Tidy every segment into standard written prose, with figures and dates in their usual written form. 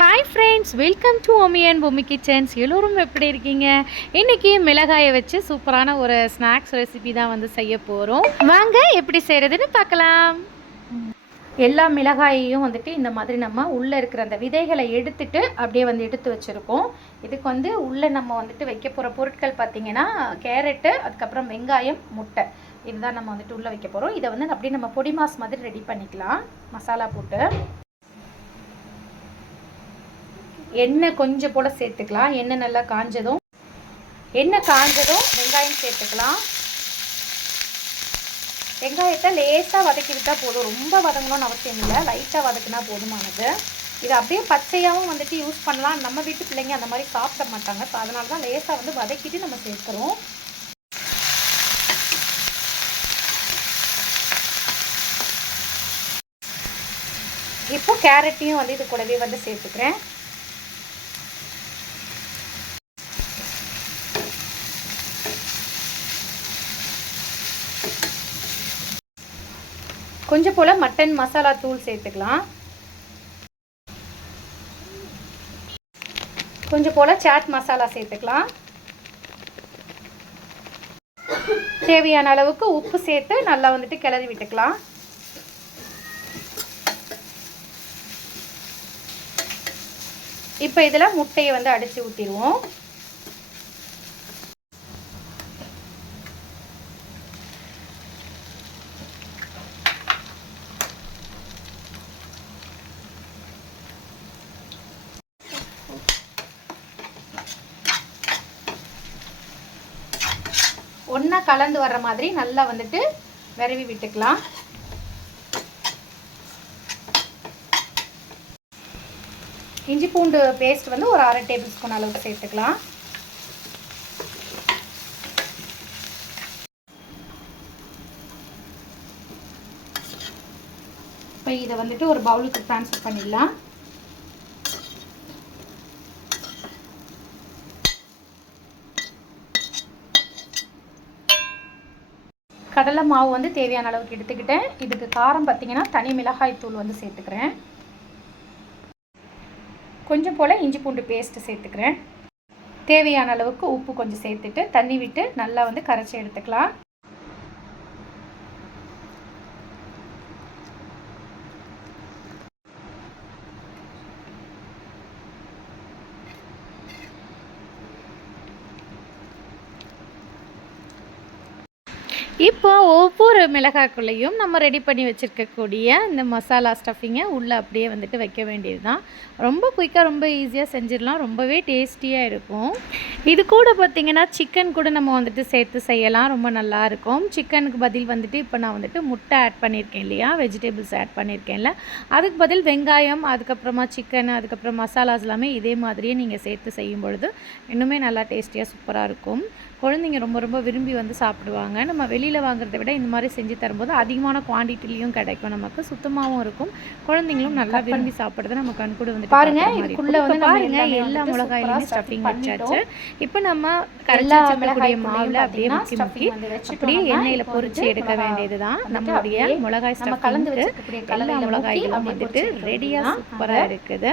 Hi friends, welcome to Omi and Pommi kitchens. எல்லோரும் எப்படி இருக்கீங்க? இன்றைக்கி மிளகாயை வச்சு சூப்பரான ஒரு ஸ்நாக்ஸ் ரெசிபி தான் வந்து செய்ய போகிறோம். வாங்க எப்படி செய்கிறதுன்னு பார்க்கலாம். எல்லா மிளகாயையும் வந்துட்டு இந்த மாதிரி நம்ம உள்ளே இருக்கிற அந்த விதைகளை எடுத்துட்டு அப்படியே வந்து எடுத்து வச்சுருக்கோம். இதுக்கு வந்து உள்ளே நம்ம வந்துட்டு வைக்க போகிற பொருட்கள் பார்த்திங்கன்னா கேரட்டு, அதுக்கப்புறம் வெங்காயம், முட்டை, இதுதான் நம்ம வந்துட்டு உள்ளே வைக்க போகிறோம். இதை வந்து அப்படியே நம்ம பொடி மாஸ் மாதிரி ரெடி பண்ணிக்கலாம். மசாலா போட்டு எண்ணெய் கொஞ்சம் போல் சேர்த்துக்கலாம். எண்ணெய் நல்லா காஞ்சதும் வெங்காயம் சேர்த்துக்கலாம். வெங்காயத்தை லேசாக வதக்கிவிட்டா போதும், ரொம்ப வதங்கணும்னு அவசியம் இல்லை, லைட்டாக வதக்குனா போதுமானது. இதை அப்படியே பச்சையாகவும் வந்துட்டு யூஸ் பண்ணலாம். நம்ம வீட்டு பிள்ளைங்க அந்த மாதிரி சாப்பிட மாட்டாங்க, ஸோ அதனால தான் லேசாக வந்து வதக்கிட்டு நம்ம சேர்க்குறோம். இப்போ கேரட்டையும் வந்து இது கூடவே வந்து சேர்த்துக்கிறேன். கொஞ்சம் போல் மட்டன் மசாலா தூள் சேர்த்துக்கலாம். கொஞ்சம் போல் சாட் மசாலா சேர்த்துக்கலாம். தேவையான அளவுக்கு உப்பு சேர்த்து நல்லா வந்துட்டு கிளறி விட்டுக்கலாம். இப்போ இதில் முட்டையை வந்து அடித்து ஊற்றிடுவோம். ஒன்றா கலந்து வர்ற மாதிரி நல்லா வந்துட்டு விரவி விட்டுக்கலாம். இஞ்சி பூண்டு பேஸ்ட் வந்து ஒரு 1/2 டேபிள் ஸ்பூன் அளவுக்கு சேர்த்துக்கலாம். இப்போ இதை வந்துட்டு ஒரு பவுலுக்கு ட்ரான்ஸ்ஃபர் பண்ணிடலாம். கடலை மாவு வந்து தேவையான அளவுக்கு எடுத்துக்கிட்டேன். இதுக்கு காரம் பார்த்திங்கன்னா தனி மிளகாய் தூள் வந்து சேர்த்துக்கிறேன். கொஞ்சம் போல் இஞ்சி பூண்டு பேஸ்ட்டு சேர்த்துக்கிறேன். தேவையான அளவுக்கு உப்பு கொஞ்சம் சேர்த்துட்டு தண்ணி விட்டு நல்லா வந்து கரைச்சி எடுத்துக்கலாம். இப்போ ஒவ்வொரு மிளகாய்க்குள்ளேயும் நம்ம ரெடி பண்ணி வச்சுருக்கக்கூடிய இந்த மசாலா ஸ்டஃபிங்கை உள்ளே அப்படியே வந்துட்டு வைக்க வேண்டியது தான். ரொம்ப குயிக்காக ரொம்ப ஈஸியாக செஞ்சிடலாம், ரொம்பவே டேஸ்டியாக இருக்கும். இது கூட பார்த்திங்கன்னா சிக்கன் கூட நம்ம வந்துட்டு சேர்த்து செய்யலாம், ரொம்ப நல்லாயிருக்கும். சிக்கனுக்கு பதில் வந்துட்டு இப்போ நான் வந்துட்டு முட்டை ஆட் பண்ணியிருக்கேன் இல்லையா, வெஜிடபிள்ஸ் ஆட் பண்ணியிருக்கேன்ல, அதுக்கு பதில் வெங்காயம், அதுக்கப்புறமா சிக்கன், அதுக்கப்புறம் மசாலாஸ் எல்லாமே இதே மாதிரியே நீங்கள் சேர்த்து செய்யும் பொழுது இன்னுமே நல்லா டேஸ்டியாக சூப்பராக இருக்கும். குழந்தைங்க ரொம்ப ரொம்ப விரும்பி வந்து சாப்பிடுவாங்க. நம்ம வெளியில் வாங்குறத விட இந்த மாதிரி செஞ்சு தரும்போது அதிகமான குவான்டிட்டிலையும் கிடைக்கும், நமக்கு சுத்தமாகவும் இருக்கும், குழந்தைங்களும் நல்லா விரும்பி சாப்பிட்றத நம்ம கண்கூட வந்து பாருங்க. இதுக்குள்ளே வந்து பாருங்க எல்லா மிளகாயிலுமே ஸ்டஃபிங் வச்சாச்சு. இப்போ நம்ம எல்லா மிளகாய் மாவில் அப்படியே முக்கி அப்படியே எண்ணெயில் பொரிச்சு எடுக்க வேண்டியது தான் நம்மளுடைய மிளகாய் ஸ்டஃபிங்க்கு. எல்லா மிளகாய்களும் வந்துட்டு ரெடியாக சூப்பராக இருக்குது.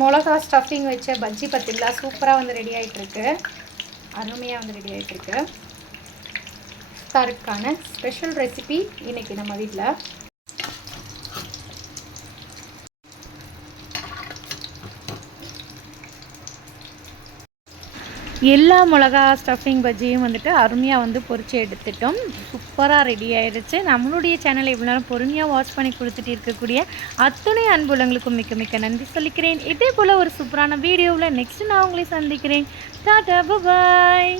மிளகா ஸ்டஃபிங் வச்ச பஜ்ஜி பார்த்திங்களா, சூப்பராக வந்து ரெடி ஆகிட்டுருக்கு, அருமையாக வந்து ரெடி ஆகிட்டுருக்கு. இஃப்தாருக்கான ஸ்பெஷல் ரெசிபி இன்றைக்கி நம்ம வீட்டில். எல்லா மிளகா ஸ்டஃபிங் பஜ்ஜியும் வந்துட்டு அருமையாக வந்து பொரிச்சு எடுத்துட்டோம். சூப்பராக ரெடி ஆயிடுச்சு. நம்மளுடைய சேனலை இவ்வளோ நேரம் பொறுமையாக வாட்ச் பண்ணி கொடுத்துட்டு இருக்கக்கூடிய அத்துணை அன்புள்ளங்களுக்கும் மிக்க மிக்க நன்றி சொல்லிக்கிறேன். இதே போல் ஒரு சூப்பரான வீடியோவில் நெக்ஸ்ட் நான் உங்களை சந்திக்கிறேன். டாடா பாய்.